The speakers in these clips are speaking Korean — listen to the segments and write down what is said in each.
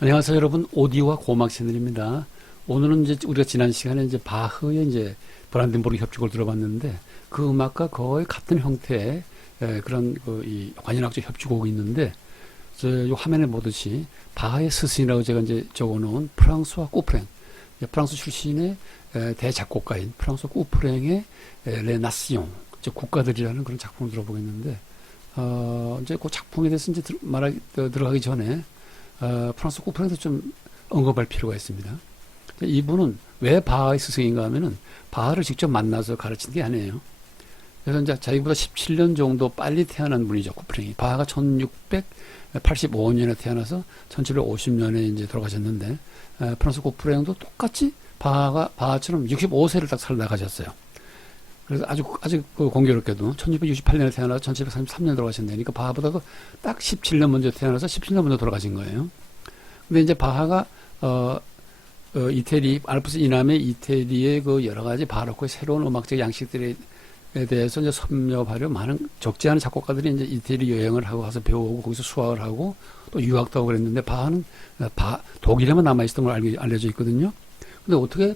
안녕하세요, 여러분. 오디오와 고막 채널입니다. 오늘은 이제 우리가 지난 시간에 이제 바흐의 이제 브란덴부르크 협주곡을 들어봤는데 그 음악과 거의 같은 형태의 그런 이 관현악적 협주곡이 있는데 이 화면에 보듯이 바흐의 스승이라고 제가 이제 적어놓은 프랑스와 꾸프랭, 프랑스 출신의 대작곡가인 프랑스 꾸프랭의 레 나시옹, 국가들이라는 그런 작품을 들어보겠는데 이제 그 작품에 대해서 이제 들어가기 전에 프랑스 꾸프랭도 좀 언급할 필요가 있습니다. 이분은 왜 바하의 스승인가 하면은 바하를 직접 만나서 가르친 게 아니에요. 그래서 이제 자기보다 17년 정도 빨리 태어난 분이죠, 꾸프랭이. 바하가 1685년에 태어나서 1750년에 이제 돌아가셨는데, 프랑스 꾸프랭도 똑같이 바하처럼 65세를 딱 살다 가셨어요. 그래서 아주 공교롭게도 1668년에 태어나서 1733년에 돌아가셨네. 그러니까 바하보다도 딱 17년 먼저 태어나서 17년 먼저 돌아가신 거예요. 근데 이제 바하가 이태리 알프스 이남의 이태리의 그 여러 가지 바로크의 새로운 음악적 양식들에 대해서 이제 섭렵하려 많은 적지 않은 작곡가들이 이제 이태리 여행을 하고 가서 배우고 거기서 수학을 하고 또 유학도 하고 그랬는데 바하는 독일에만 남아 있었던 걸 알려져 있거든요. 근데 어떻게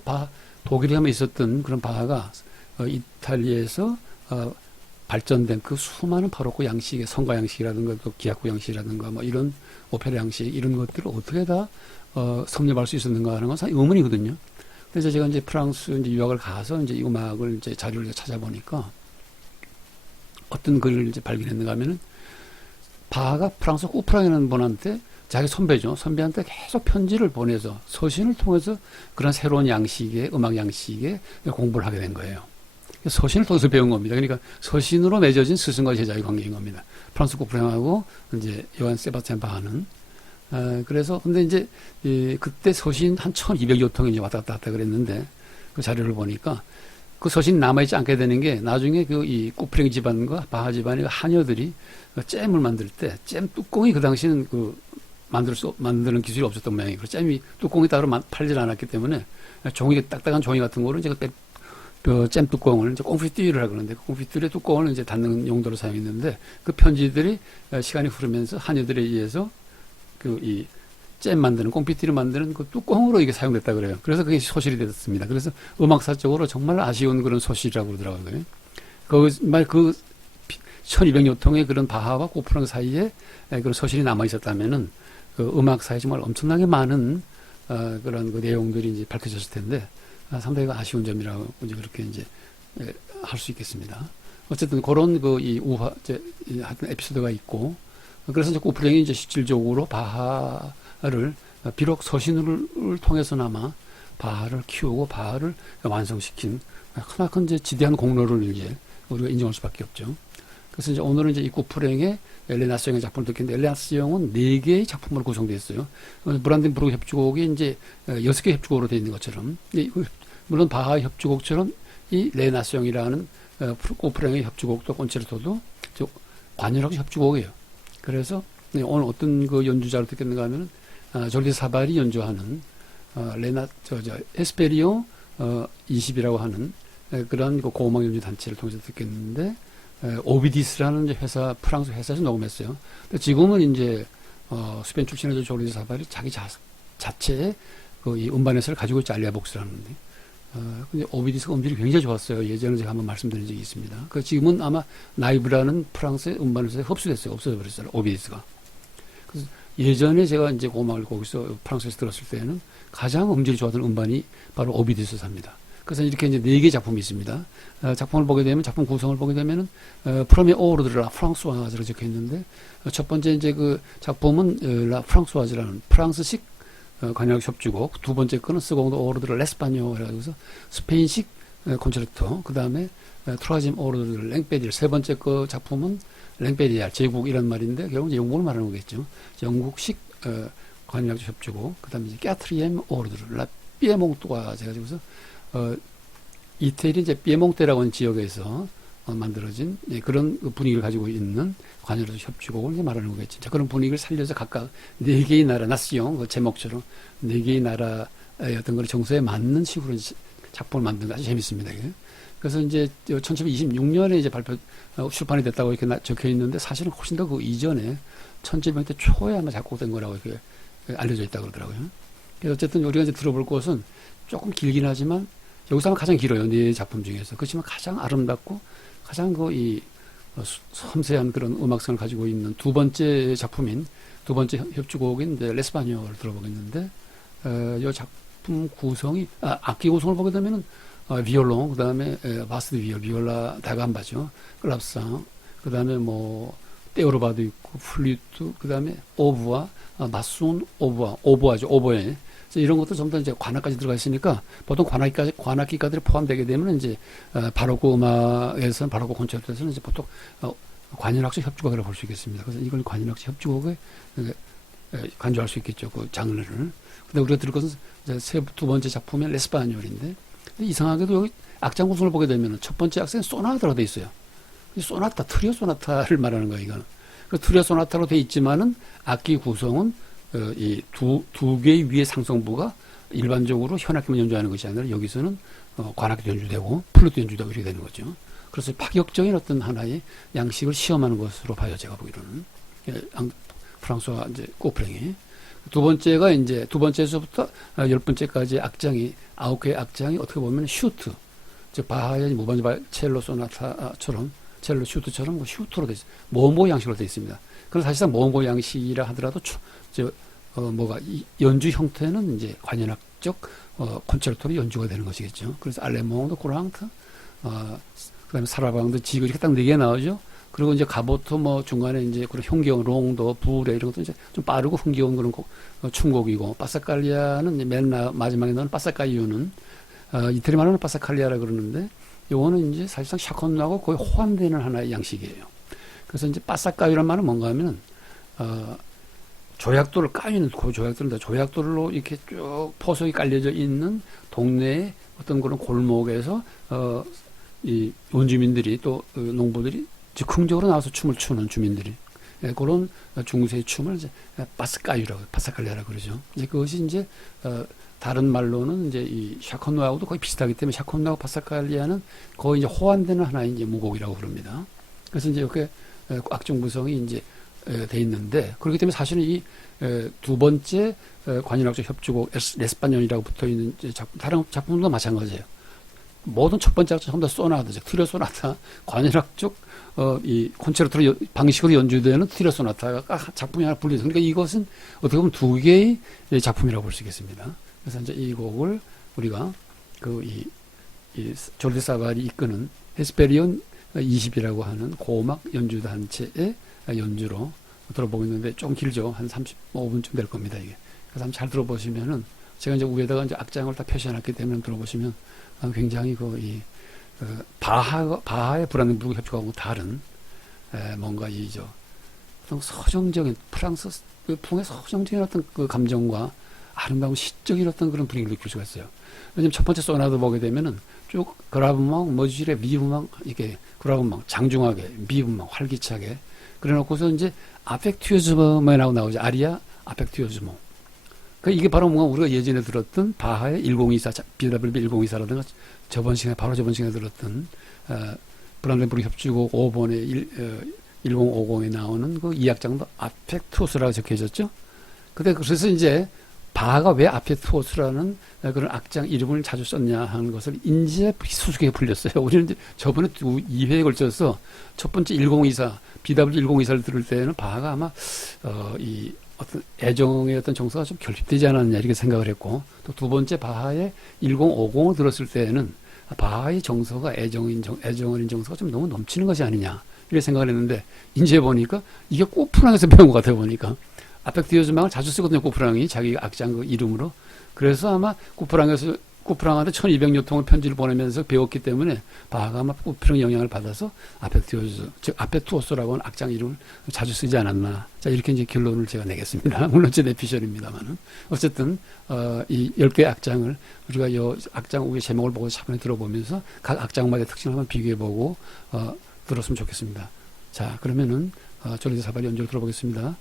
독일에만 있었던 그런 바하가 이탈리아에서 발전된 그 수많은 바로크 양식의 성가 양식이라든가 또 기악구 양식이라든가 뭐 이런 오페라 양식 이런 것들을 어떻게 다 섭렵할 수 있었는가 하는 건 사실 의문이거든요. 그래서 제가 이제 프랑스 이제 유학을 가서 이제 이 음악을 이제 자료를 찾아보니까 어떤 글을 이제 발견했는가 하면은 바하가 프랑스 꾸프랑이라는 분한테 자기 선배죠. 선배한테 계속 편지를 보내서 서신을 통해서 그런 새로운 양식의 음악 양식의 공부를 하게 된 거예요. 서신을 통해서 배운 겁니다. 그러니까 서신으로 맺어진 스승과 제자의 관계인 겁니다. 프랑스 꾸프랭하고 이제 요한 세바스찬 바하는 그래서 근데 이제 그때 서신 한 1200여 통이 이제 왔다 갔다 그랬는데 그 자료를 보니까 그 서신 남아있지 않게 되는 게 나중에 그 이 꾸프랭 집안과 바하 집안의 하녀들이 잼을 만들 때 잼 뚜껑이 그 당시는 그 만드는 기술이 없었던 모양이에요. 그 잼이 뚜껑이 따로 팔질 않았기 때문에 종이 딱딱한 종이 같은 거를 이제 그 잼 뚜껑을 이제 꽁피뚜리를 하는데 그 꽁피뚜리의 뚜껑을 이제 닫는 용도로 사용했는데 그 편지들이 시간이 흐르면서 하녀들에 의해서 그 이 잼 만드는 꽁피뚜리 만드는 그 뚜껑으로 이게 사용됐다 그래요. 그래서 그게 소실이 됐습니다. 그래서 음악사적으로 정말 아쉬운 그런 소실이라고 그러더라고요. 정말 그 1200여 통의 그런 바하와 꾸프랑 사이에 그런 소실이 남아 있었다면은 그 음악사에 정말 엄청나게 많은 그런 그 내용들이 이제 밝혀졌을 텐데 상당히 아쉬운 점이라고 이제 그렇게 이제 할 수 있겠습니다. 어쨌든 그런 그 이 하여튼 에피소드가 있고 그래서 이제 꾸프랭이 이제 실질적으로 바하를 비록 서신을 통해서나마 바하를 키우고 바하를 완성시킨 크나큰 이제 지대한 공로를 이제 우리가 인정할 수밖에 없죠. 그래서 이제 오늘은 이제 이 꾸프랭의 엘레나스용의 작품을 듣겠는데 엘레나스용은 4개의 작품으로 구성되어 있어요. 브란덴부르크 협주곡이 이제 6개 협주곡으로 되어 있는 것처럼 물론 바하 협주곡처럼 이 레나스용이라는 꾸프랭의 협주곡도 콘체르토도 관현악 협주곡이에요. 그래서 오늘 어떤 그 연주자를 듣겠는가 하면은 졸리 사발이 연주하는 에스페리오 20이라고 하는 그런 그 고음악 연주 단체를 통해서 듣겠는데 오비디스라는 이제 프랑스 회사에서 녹음했어요. 근데 지금은 이제 스페인 출신의 졸리 사발이 자기 자체의 그 이 음반 회사를 가지고 있지 알리아복스라는데 근데 오비디스가 음질이 굉장히 좋았어요. 예전에 제가 한번 말씀드린 적이 있습니다. 그 지금은 아마 나이브라는 프랑스의 음반회사에 흡수됐어요. 없어져 버렸어요. 오비디스가. 그래서 예전에 제가 이제 고음악을 거기서 프랑스에서 들었을 때는 가장 음질이 좋았던 음반이 바로 오비디스사입니다. 그래서 이렇게 이제 4개 작품이 있습니다. 작품을 보게 되면 작품 구성을 보게 되면은 프로메 오르드 라 프랑스와즈로 적혀 있는데 첫 번째 이제 그 작품은 라 프랑스와즈라는 프랑스식 관현악 협주곡, 두 번째 거는 스공도 오르드르 레스파뇨라고 해서 스페인식 콘체르토, 그 다음에 트라짐 오르드르 랭베디르, 세 번째 거 작품은 랭베디알, 제국 이런 말인데 결국 이제 영국을 말하는 거겠죠. 영국식 관현악 협주곡, 그 다음에 이제 까트리엠 오르드르 라 피에몽토가 제가지고서 이태리 이제 피에몽테라고 하는 지역에서 만들어진 그런 분위기를 가지고 있는 관현악 협주곡을 이제 말하는 거겠죠. 자, 그런 분위기를 살려서 각각 4개의 나라, 나시옹, 그 제목처럼 4개의 나라의 어떤 걸 정서에 맞는 식으로 작품을 만든 거 아주 재밌습니다. 이게. 그래서 이제 1726년에 이제 출판이 됐다고 이렇게 적혀 있는데 사실은 훨씬 더 그 이전에 1700년대 초에 아마 작곡된 거라고 이렇게 알려져 있다고 그러더라고요. 그래서 어쨌든 우리가 이제 들어볼 것은 조금 길긴 하지만 여기서 아마 가장 길어요. 네 작품 중에서. 그렇지만 가장 아름답고 가장 섬세한 그런 음악성을 가지고 있는 두 번째 작품인 두 번째 협주곡인 이제 레스파니어를 들어보겠는데, 이 작품 구성이, 악기 구성을 보게 되면은, 비올롱, 그 다음에, 바스 비올, 비올라 다감바죠. 클랍상, 그 다음에 떼오르바도 있고, 플루트, 그 다음에 오브와, 마순 오브와, 오보아죠, 오보에. 이런 것도 전부 다 이제 관악까지 들어가 있으니까, 보통 관악기까지 포함되게 되면 이제, 바로크 음악에서는, 바로크 콘체르토에서는 이제 보통, 관현악적 협주곡이라고 볼 수 있겠습니다. 그래서 이걸 관현악적 협주곡에 간주할 수 있겠죠. 그 장르를. 근데 우리가 들을 것은 두 번째 작품의 레스파니올인데, 이상하게도 여기 악장 구성을 보게 되면 첫 번째 악장에 소나타로 돼 있어요. 이 소나타, 트리오 소나타를 말하는 거예요, 이거는. 그 트리오 소나타로 돼 있지만은 악기 구성은 이 두 개의 위의 상성부가 일반적으로 현악기만 연주하는 것이 아니라 여기서는 관악기도 연주되고 플루트 연주되고 이렇게 되는 거죠. 그래서 파격적인 어떤 하나의 양식을 시험하는 것으로 봐요, 제가 보기로는. 프랑스와 이제 코프랭이. 두 번째에서부터 10번째까지 악장이, 9개의 악장이 어떻게 보면 슈트. 즉, 바하의 무반주 첼로 소나타처럼, 첼로 슈트처럼 슈트로 되어 있어요. 모음보 양식으로 되어 있습니다. 그럼 사실상 모음보 양식이라 하더라도, 연주 형태는 이제 관현악적, 콘체르토로 연주가 되는 것이겠죠. 그래서 알레몽드, 코랑트, 그 다음에 사라방도 지그 이렇게 딱 4개 나오죠. 그리고 이제 가보트 중간에 이제 그런 흉기형, 롱도, 부레 이런 것도 이제 좀 빠르고 흥겨운 그런 춤곡이고, 빠사칼리아는 이제 맨 마지막에 나오는 빠사카이유는, 이태리 말로는 빠사칼리아라 그러는데, 요거는 이제 사실상 샤콘나하고 거의 호환되는 하나의 양식이에요. 그래서 이제 빠사카이유란 말은 뭔가 하면은, 조약돌을 까이는 그 조약돌로 이렇게 쭉 포석이 깔려져 있는 동네의 어떤 그런 골목에서, 이 원주민들이 또 농부들이 즉흥적으로 나와서 춤을 추는 주민들이 그런 중세의 춤을 이제 파스칼리아라고 그러죠. 이제 그것이 이제 다른 말로는 이제 이 샤콘노하고도 거의 비슷하기 때문에 샤콘노하고 파스칼리아는 거의 이제 호환되는 하나의 이제 무곡이라고 그럽니다. 그래서 이제 이렇게 악정 구성이 이제 돼 있는데, 그렇기 때문에 사실은 이 두 번째 관현악적 협주곡 레스파니올이라고 붙어 있는 작품, 다른 작품도 마찬가지예요. 모든 첫 번째 악장 전부 다 소나타, 트리오 소나타, 관현악적 이 콘체르토로 방식으로 연주되는 트리오 소나타가 작품이 하나 분리돼서, 그러니까 이것은 어떻게 보면 두 개의 작품이라고 볼 수 있겠습니다. 그래서 이제 이 곡을 우리가 이 졸디 사발이 이끄는 헤스페리온 20이라고 하는 고음악 연주 단체의 연주로 들어보고 있는데, 좀 길죠. 한 35분쯤 될 겁니다, 이게. 그래서 한번 잘 들어보시면은, 제가 이제 위에다가 이제 악장을 다 표시해놨기 때문에 들어보시면 굉장히 바하의 불안정 불교 협주하고 다른, 뭔가 어떤 서정적인, 프랑스 풍의 서정적인 어떤 그 감정과 아름다운 시적인 어떤 그런 분위기를 느낄 수가 있어요. 왜냐면 첫 번째 소나타 보게 되면은 쭉 그라브막, 머지레, 미음악, 이렇게 그라브막, 장중하게, 미음악, 활기차게, 그래 놓고서 이제 아펙튜어즈모라고 나오죠. 아리아 아펙튜어즈모. 이게 바로 뭔가 우리가 예전에 들었던 바하의 1024, BWV 1024라든가 저번 시간에 들었던, 브란덴부르크 협주곡 5번에 1050에 나오는 그 2악장도 아펙투오스라고 적혀 있었죠. 그래서 이제 바하가 왜 아펙투오스라는 그런 악장 이름을 자주 썼냐 하는 것을 이제 수수께끼 풀렸어요. 우리는 이제 저번에 2회에 걸쳐서 첫 번째 1024, BW 1024를 들을 때는 바하가 아마, 이 어떤 애정의 어떤 정서가 좀 결핍되지 않았느냐 이렇게 생각을 했고, 또 두 번째 바하의 1050을 들었을 때는 바하의 정서가 애정 어린 정서가 좀 너무 넘치는 것이 아니냐 이렇게 생각을 했는데, 이제 보니까 이게 꼬프랑에서 배운 것 같아 보니까 아펙티오즈망을 자주 쓰거든요. 꼬프랑이 자기 악장 그 이름으로. 그래서 아마 꼬프랑한테 1200여통의 편지를 보내면서 배웠기 때문에 바하가 아마 꼬프랑 영향을 받아서 아펙티오즈, 즉 아펙투오스라고 하는 악장 이름을 자주 쓰지 않았나. 자, 이렇게 이제 결론을 제가 내겠습니다. 물론 제 내피셜입니다만은. 어쨌든 이 10개의 악장을 우리가 이 악장 위의 제목을 보고 차분히 들어보면서 각 악장마다의 특징을 한번 비교해보고 들었으면 좋겠습니다. 자, 그러면은 졸디 사발의 연주를 들어보겠습니다.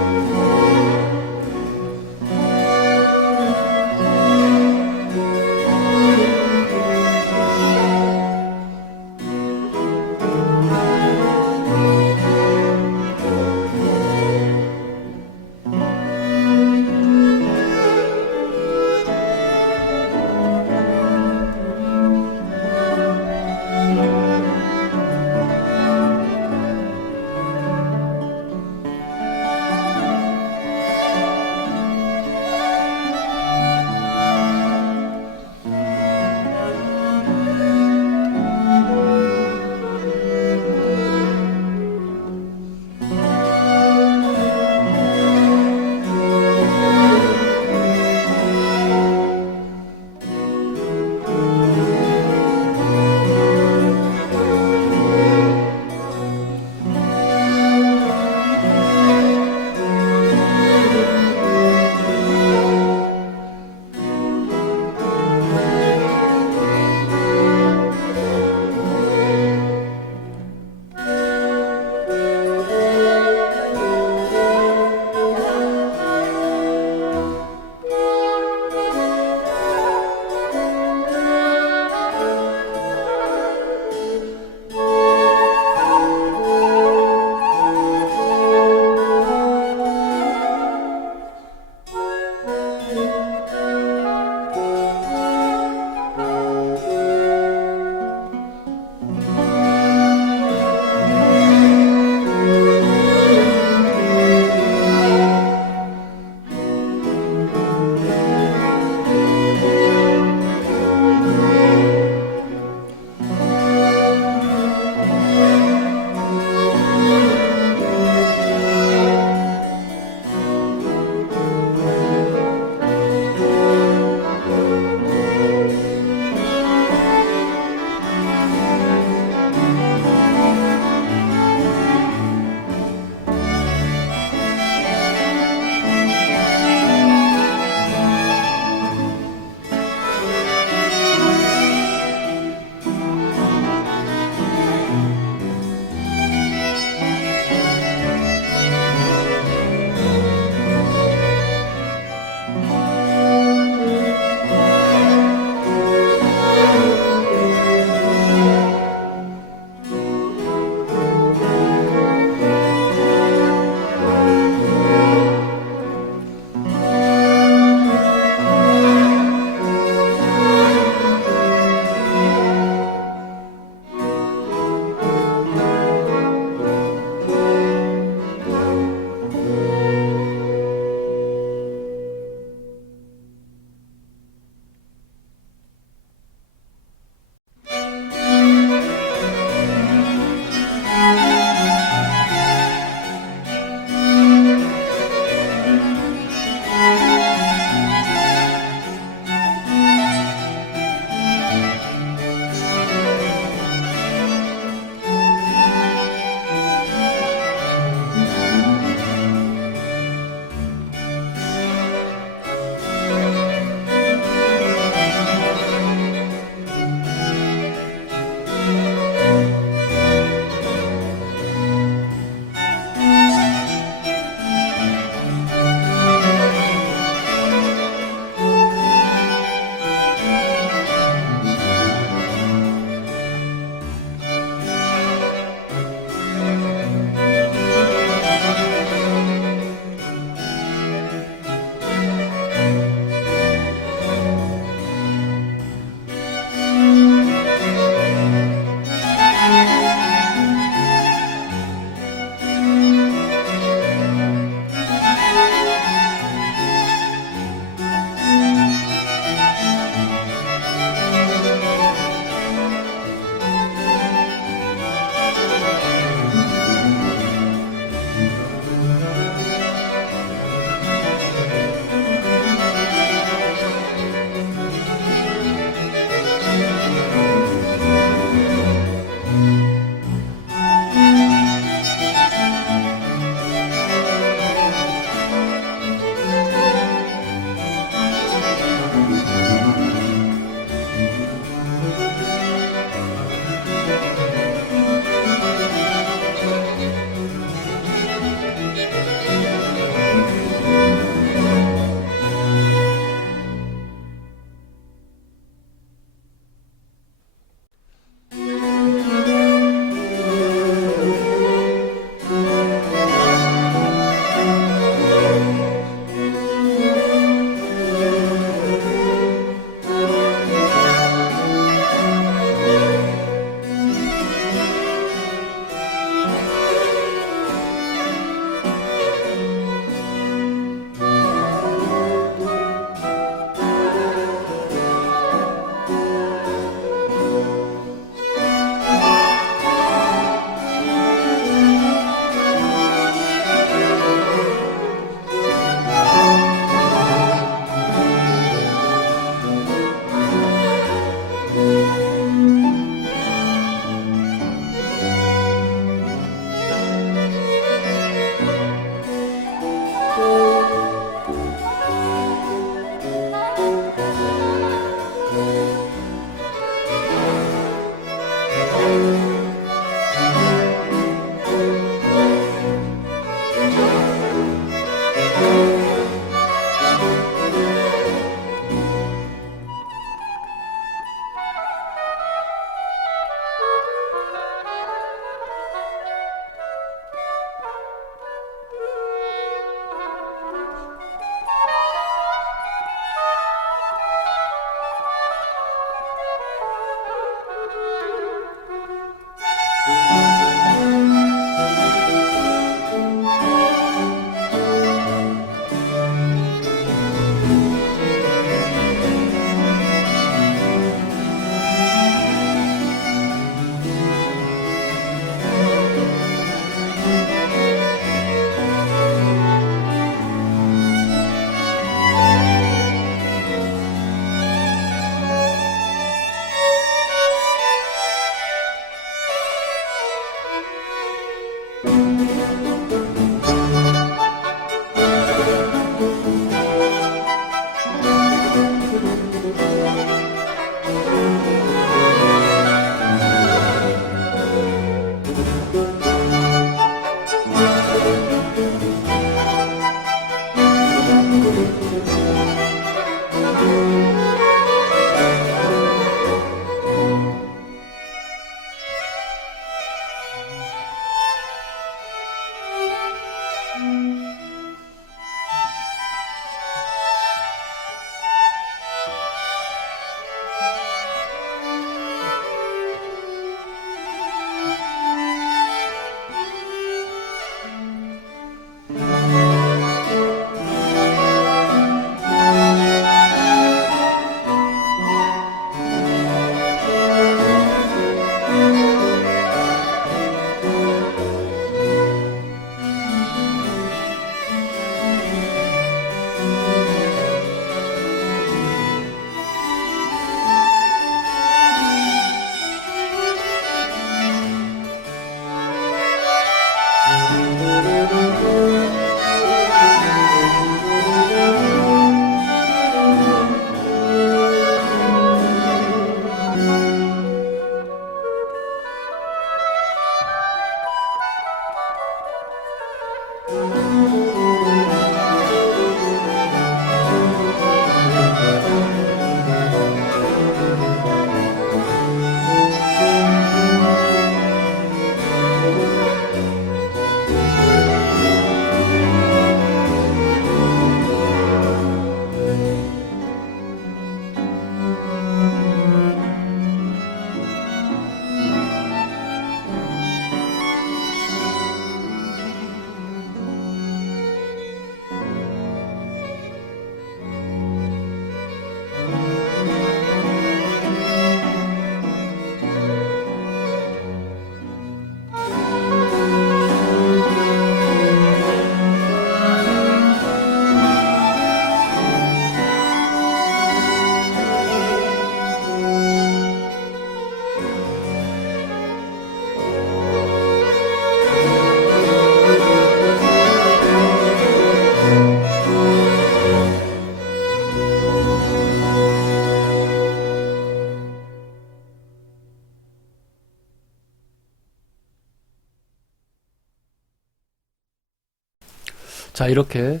자, 이렇게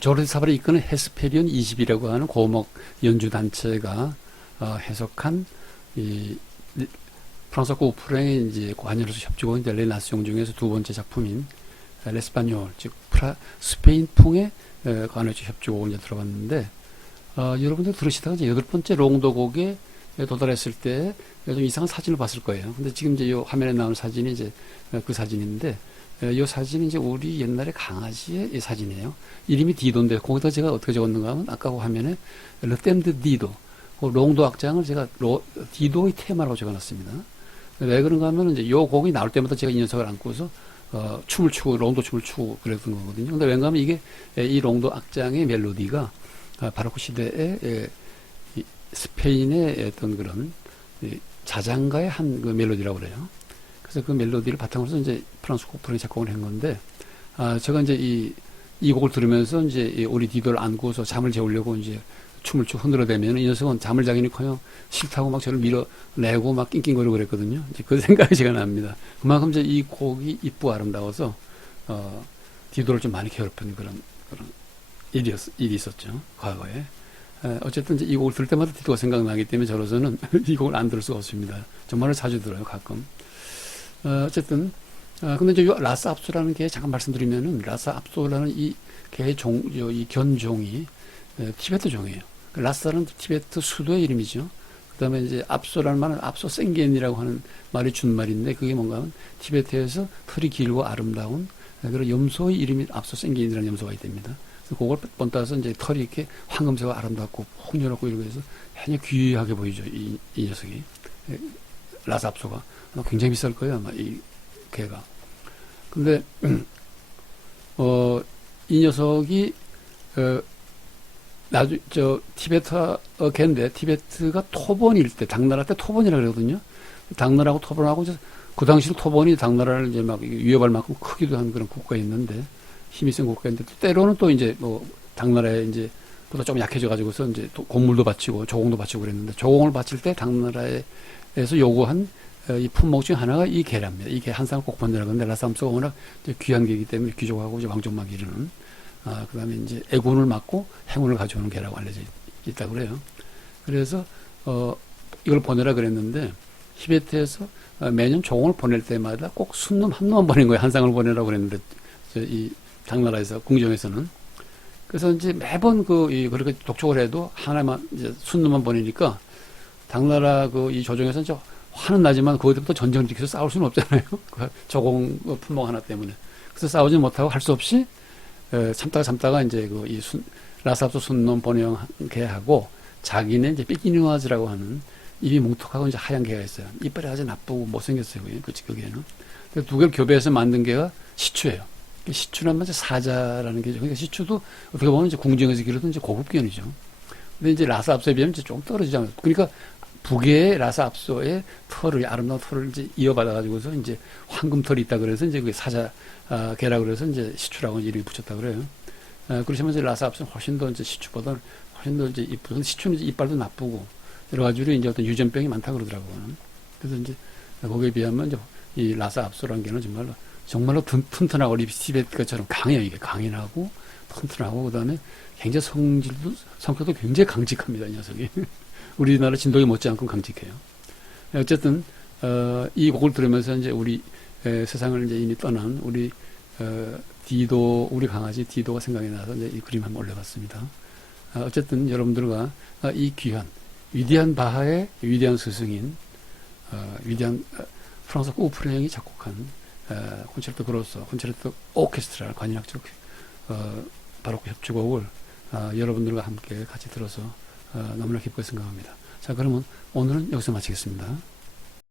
조르디 사바를 이끄는 헤스페리온 20이라고 하는 고음악 연주 단체가 해석한 이 프랑스어 오프라의 이제 관여로서 협주곡인 렐레나스용 중에서 두 번째 작품인 레스파뇰, 즉 스페인풍의 관여로서 협주곡을 이제 들어봤는데, 여러분들 들으시다가 이제 여덟 번째 롱도곡에 도달했을 때 좀 이상한 사진을 봤을 거예요. 근데 지금 이제 이 화면에 나오는 사진이 이제 그 사진인데, 이 사진이 이제 우리 옛날에 강아지의 이 사진이에요. 이름이 디도인데, 거기다 제가 어떻게 적었는가 하면, 아까 그 화면에, 르템드 디도, 그 롱도 악장을 제가 디도의 테마라고 적어놨습니다. 왜 그런가 하면, 이제 요 곡이 나올 때마다 제가 이 녀석을 안고서, 춤을 추고, 롱도 춤을 추고 그랬던 거거든요. 근데 왠가 하면 이게, 이 롱도 악장의 멜로디가, 바로크 시대의 스페인의 어떤 그런, 자장가의 한 그 멜로디라고 그래요. 그래서 그 멜로디를 바탕으로 해서 이제 프랑스 오프라의 작곡을 한 건데, 제가 이제 이 곡을 들으면서 이제 우리 디도를 안고서 잠을 재우려고 이제 춤을 쭉 흔들어대면 이 녀석은 잠을 자기니커녕 싫다고 막 저를 밀어내고 막 낑낑거리고 그랬거든요. 이제 그 생각이 제가 납니다. 그만큼 이제 이 곡이 이쁘고 아름다워서, 디도를 좀 많이 괴롭힌 그런 일이 있었죠. 과거에. 어쨌든 이제 이 곡을 들을 때마다 디도가 생각나기 때문에 저로서는 이 곡을 안 들을 수가 없습니다. 정말로 자주 들어요, 가끔. 어쨌든, 근데 이제 라사 압소라는 게 잠깐 말씀드리면은, 라사 압소라는 이 견종이, 티베트 종이에요. 라사는 티베트 수도의 이름이죠. 그 다음에 이제 압소라는 말은 압소 생겐이라고 하는 말이 준말인데, 그게 뭔가 하면 티베트에서 털이 길고 아름다운 그런 염소의 이름이 압소 생겐이라는 염소가 있답니다. 그걸 본따서 이제 털이 이렇게 황금색과 아름답고 홍렬하고 이러고 해서 굉장히 귀하게 보이죠. 이 녀석이. 라사 압소가. 굉장히 비쌀 거예요, 아마, 이 개가. 근데, 이 녀석이, 티베트 개인데, 티베트가 토본일 때, 당나라 때 토본이라고 그러거든요. 당나라하고 토본하고, 그 당시로 토본이 당나라를 이제 막 위협할 만큼 크기도 한 그런 국가에 있는데, 힘이 센 국가인데, 때로는 또 이제 당나라에 이제, 보다 조금 약해져가지고서 이제 곡물도 바치고, 조공도 바치고 그랬는데, 조공을 바칠 때 당나라에서 요구한 이 품목 중 하나가 이 개랍니다. 이 개 한 쌍을 꼭 번내라고 하는데, 라사 압소가 워낙 귀한 개이기 때문에 귀족하고 이제 왕족막 이르는, 그 다음에 이제 애군을 맡고 행운을 가져오는 개라고 알려져 있다고 그래요. 그래서, 이걸 보내라 그랬는데, 티베트에서 매년 조공을 보낼 때마다 꼭 순놈 한 놈만 보낸 거예요. 한 쌍을 보내라고 그랬는데, 이 당나라에서, 궁정에서는. 그래서 이제 매번 그렇게 독촉을 해도 하나만, 이제 순놈만 보내니까, 당나라 이 조정에서는 화는 나지만 그것부터 전쟁을 일으켜서 싸울 수는 없잖아요. 조공 품목 하나 때문에. 그래서 싸우지 못하고 할 수 없이 참다가 이제 라사 압소 순놈 번영 개하고 자기는 이제 삐끼누아즈라고 하는 입이 뭉툭하고 이제 하얀 개가 있어요. 이빨이 아주 나쁘고 못생겼어요. 그 개는. 두 개를 교배해서 만든 개가 시추예요. 시추란 말은 사자라는 개죠. 그러니까 시추도 어떻게 보면 이제 궁정에서 기르던 이제 고급견이죠. 근데 이제 라사 압소에 비하면 이제 좀 떨어지지 않아요. 그러니까 북의 라사 압소의 아름다운 털을 이제 이어받아가지고서 이제 황금털이 있다 그래서 이제 그게 사자, 개라 그래서 이제 시추라고 이름이 붙였다 그래요. 그렇지만 이제 라사 압소는 훨씬 더 이제 시추보다 훨씬 더 이제 이쁘고, 시추는 이제 이빨도 나쁘고, 여러 가지로 이제 어떤 유전병이 많다 그러더라고요. 그래서 이제 거기에 비하면 이제 이 라사 압소라는 개는 정말로 튼튼하고 티베트처럼 강해요. 이게 강인하고 튼튼하고, 그 다음에 굉장히 성격도 굉장히 강직합니다. 이 녀석이. 우리나라 진돗개 못지않고 강직해요. 어쨌든 이 곡을 들으면서 이제 우리 세상을 이제 이미 떠난 우리 디도, 우리 강아지 디도가 생각이 나서 이제 이 그림 한번 올려봤습니다. 어쨌든 여러분들과 이 귀한 위대한 바하의 위대한 스승인 위대한 프랑스 오프레형이 작곡한 콘체르토 그로소, 콘체르토 오케스트라 관현악적 바로크 협주곡을 여러분들과 함께 같이 들어서 너무나 기쁘게 생각합니다. 자, 그러면 오늘은 여기서 마치겠습니다.